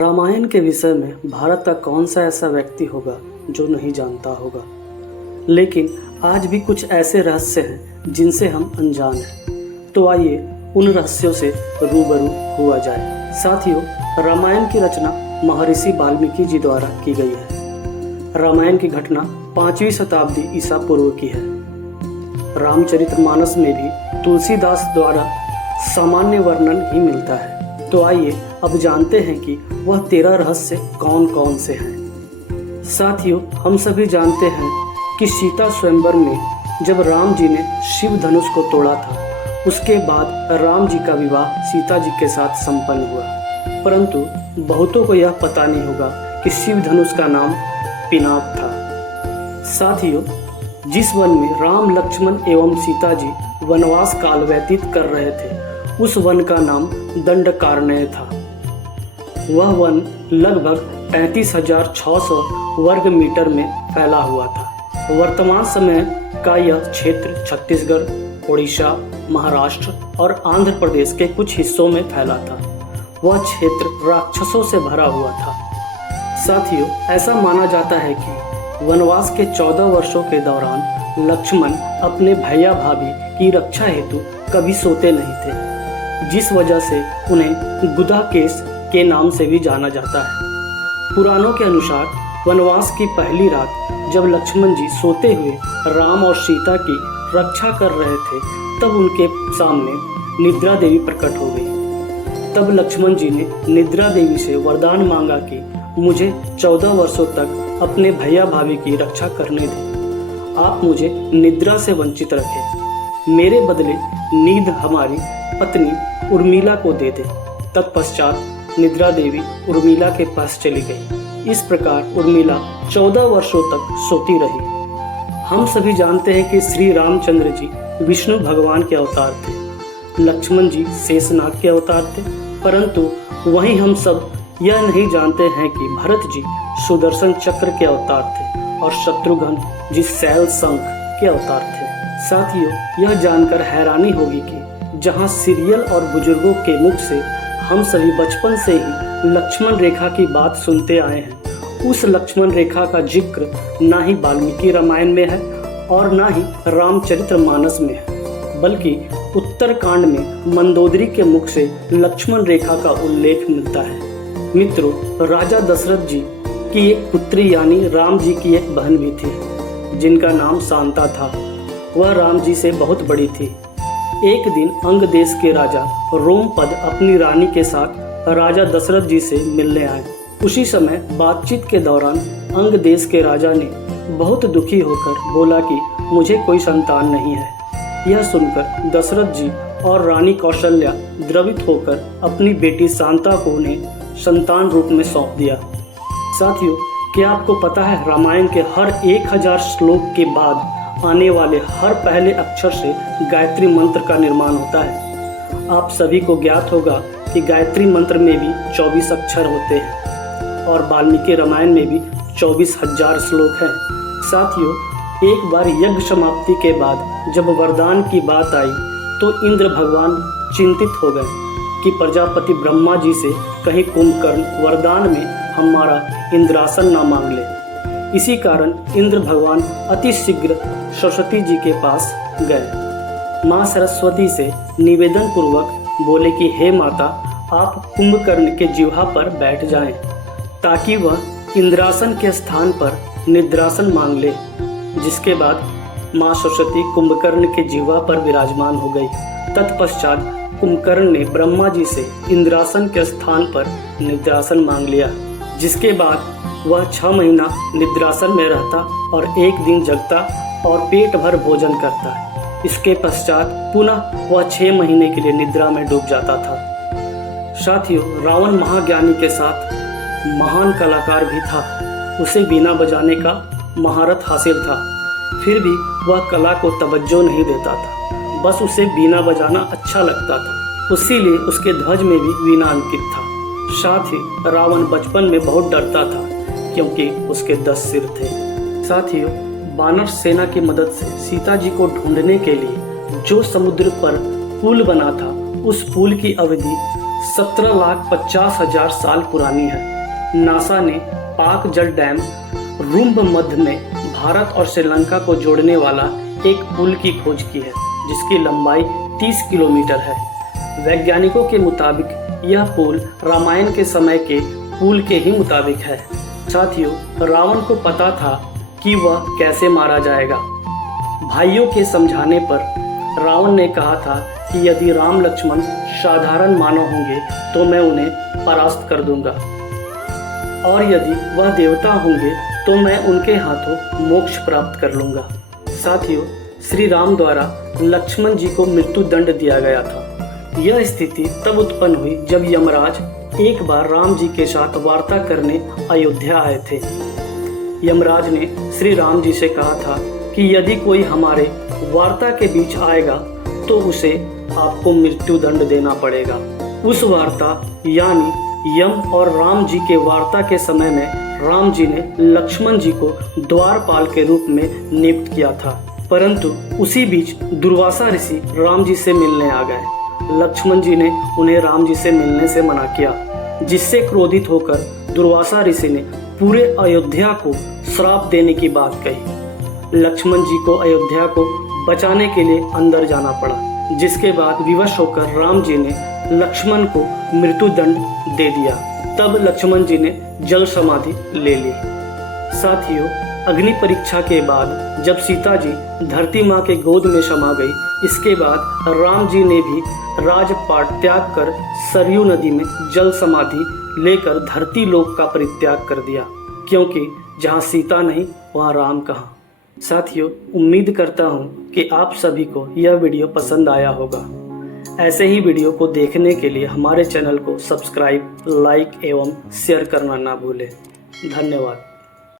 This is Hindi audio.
रामायण के विषय में भारत का कौन सा ऐसा व्यक्ति होगा जो नहीं जानता होगा। लेकिन आज भी कुछ ऐसे रहस्य हैं जिनसे हम अनजान हैं। तो आइए उन रहस्यों से रूबरू हुआ जाए। साथियों, रामायण की रचना महर्षि वाल्मीकि जी द्वारा की गई है। रामायण की घटना 5वीं शताब्दी ईसा पूर्व की है। रामचरितमानस में भी तुलसीदास द्वारा सामान्य वर्णन ही मिलता है। तो आइए अब जानते हैं कि वह 13 रहस्य कौन कौन से हैं। साथियों, हम सभी जानते हैं कि सीता स्वयंवर में जब राम जी ने शिव धनुष को तोड़ा था, उसके बाद राम जी का विवाह सीता जी के साथ संपन्न हुआ। परंतु बहुतों को यह पता नहीं होगा कि शिव धनुष का नाम पिनाक था। साथियों, जिस वन में राम, लक्ष्मण एवं सीता जी वनवास काल व्यतीत कर रहे थे, उस वन का नाम दंडकारण्य था। वह वन लगभग 35,600 वर्ग मीटर में फैला हुआ था। वर्तमान समय का यह क्षेत्र छत्तीसगढ़, उड़ीसा, महाराष्ट्र और आंध्र प्रदेश के कुछ हिस्सों में फैला था। वह क्षेत्र राक्षसों से भरा हुआ था। साथियों, ऐसा माना जाता है कि वनवास के 14 वर्षों के दौरान लक्ष्मण अपने भैया भाभी की रक्षा हेतु कभी सोते नहीं थे, जिस वजह से उन्हें गुदाकेश के नाम से भी जाना जाता है। पुराणों के अनुसार वनवास की पहली रात जब लक्ष्मण जी सोते हुए राम और सीता की रक्षा कर रहे थे, तब उनके सामने निद्रा देवी प्रकट हो गई। तब लक्ष्मण जी ने निद्रा देवी से वरदान मांगा कि मुझे 14 वर्षों तक अपने भैया भाभी की रक्षा करने दें। आप मुझे निद्रा से वंचित रखें। मेरे बदले नींद हमारी पत्नी उर्मिला को दे दे। तत्पश्चात निद्रा देवी उर्मिला के पास चली गई। इस प्रकार उर्मिला 14 वर्षों तक सोती रही। हम सभी जानते हैं कि श्री रामचंद्र जी विष्णु भगवान के अवतार थे, लक्ष्मण जी शेषनाग के अवतार थे। परंतु वहीं हम सब यह नहीं जानते हैं कि भरत जी सुदर्शन चक्र के अवतार थे और शत्रुघ्न जी शैल शंख के अवतार थे। साथियों, यह जानकर हैरानी होगी कि जहां सीरियल और बुजुर्गों के मुख से हम सभी बचपन से ही लक्ष्मण रेखा की बात सुनते आए हैं, उस लक्ष्मण रेखा का जिक्र ना ही वाल्मीकि रामायण में है और ना ही रामचरितमानस में है, बल्कि उत्तरकांड में मंदोदरी के मुख से लक्ष्मण रेखा का उल्लेख मिलता है। मित्रों, राजा दशरथ जी की एक पुत्री यानी राम जी की एक बहन भी थी, जिनका नाम शांता था। वह राम जी से बहुत बड़ी थी। एक दिन अंग देश के राजा रोमपद अपनी रानी के साथ राजा दशरथ जी से मिलने आए। उसी समय बातचीत के दौरान अंग देश के राजा ने बहुत दुखी होकर बोला कि मुझे कोई संतान नहीं है। यह सुनकर दशरथ जी और रानी कौशल्या द्रवित होकर अपनी बेटी शांता को उन्हें संतान रूप में सौंप दिया। साथियों, क्या आपको पता है रामायण के हर 1000 श्लोक के बाद आने वाले हर पहले अक्षर से गायत्री मंत्र का निर्माण होता है। आप सभी को ज्ञात होगा कि गायत्री मंत्र में भी 24 अक्षर होते हैं और वाल्मीकि रामायण में भी 24,000 श्लोक हैं। साथियों, एक बार यज्ञ समाप्ति के बाद जब वरदान की बात आई तो इंद्र भगवान चिंतित हो गए कि प्रजापति ब्रह्मा जी से कहीं कुंभकर्ण वरदान में हमारा इंद्रासन न मांग ले। इसी कारण इंद्र भगवान अति शीघ्र सरस्वती जी के पास गए। माँ सरस्वती से निवेदन पूर्वक बोले कि हे माता, आप कुंभकर्ण के जिह्वा पर बैठ जाएं, ताकि वह इंद्रासन के स्थान पर निद्रासन मांग ले। जिसके बाद माँ सरस्वती कुंभकर्ण के जिह्वा पर विराजमान हो गई। तत्पश्चात कुंभकर्ण ने ब्रह्मा जी से इंद्रासन के स्थान पर निद्रासन मांग लिया। जिसके बाद वह 6 महीना निद्रासन में रहता और एक दिन जगता और पेट भर भोजन करता। इसके पश्चात पुनः वह 6 महीने के लिए निद्रा में डूब जाता था। साथियों, रावण महाज्ञानी के साथ महान कलाकार भी था। उसे बीना बजाने का महारत हासिल था, फिर भी वह कला को तवज्जो नहीं देता था। बस उसे बीना बजाना अच्छा लगता था, इसीलिए उसके ध्वज में भी वीणा अंकित था। साथ ही रावण बचपन में बहुत डरता था क्योंकि उसके 10 सिर थे। साथियों, वानर सेना की मदद से सीता जी को ढूंढने के लिए जो समुद्र पर पुल बना था, उस पुल की अवधि 17,50,000 साल पुरानी है। नासा ने पाक जल डैम रुम्ब मध्य में भारत और श्रीलंका को जोड़ने वाला एक पुल की खोज की है, जिसकी लंबाई 30 किलोमीटर है। वैज्ञानिकों के मुताबिक यह पुल रामायण के समय के पुल के ही मुताबिक है। साथियों, रावण को पता था कि वह कैसे मारा जाएगा। भाइयों के समझाने पर रावण ने कहा था कि यदि राम लक्ष्मण साधारण मानव होंगे तो मैं उन्हें परास्त कर दूंगा, और यदि वह देवता होंगे तो मैं उनके हाथों मोक्ष प्राप्त कर लूंगा। साथियों, श्री राम द्वारा लक्ष्मण जी को मृत्यु दंड दिया गया था। यह स्थिति तब उत्पन्न हुई जब यमराज एक बार राम जी के साथ वार्ता करने अयोध्या आए थे। यमराज ने श्री राम जी से कहा था कि यदि कोई हमारे वार्ता के बीच आएगा तो उसे आपको मृत्यु दंड देना पड़ेगा। उस वार्ता यानी यम और राम जी के वार्ता के समय में राम जी ने लक्ष्मण जी को द्वारपाल के रूप में नियुक्त किया था, परंतु उसी बीच दुर्वासा ऋषि राम जी से मिलने आ गए। लक्ष्मण जी ने उन्हें राम जी से मिलने से मना किया, जिससे क्रोधित होकर दुर्वासा ऋषि ने पूरे अयोध्या को श्राप देने की बात कही। लक्ष्मण जी को अयोध्या को बचाने के लिए अंदर जाना पड़ा, जिसके बाद विवश होकर राम जी ने लक्ष्मण को मृत्यु दंड दे दिया। तब लक्ष्मण जी ने जल समाधि ले ली। साथियों, अग्नि परीक्षा के बाद जब सीता जी धरती माँ के गोद में समा गई, इसके बाद राम जी ने भी राजपाट त्याग कर सरयू नदी में जल समाधि लेकर धरती लोक का परित्याग कर दिया, क्योंकि जहाँ सीता नहीं वहाँ राम कहाँ। साथियों, उम्मीद करता हूँ कि आप सभी को यह वीडियो पसंद आया होगा। ऐसे ही वीडियो को देखने के लिए हमारे चैनल को सब्सक्राइब, लाइक एवं शेयर करना ना भूलें। धन्यवाद।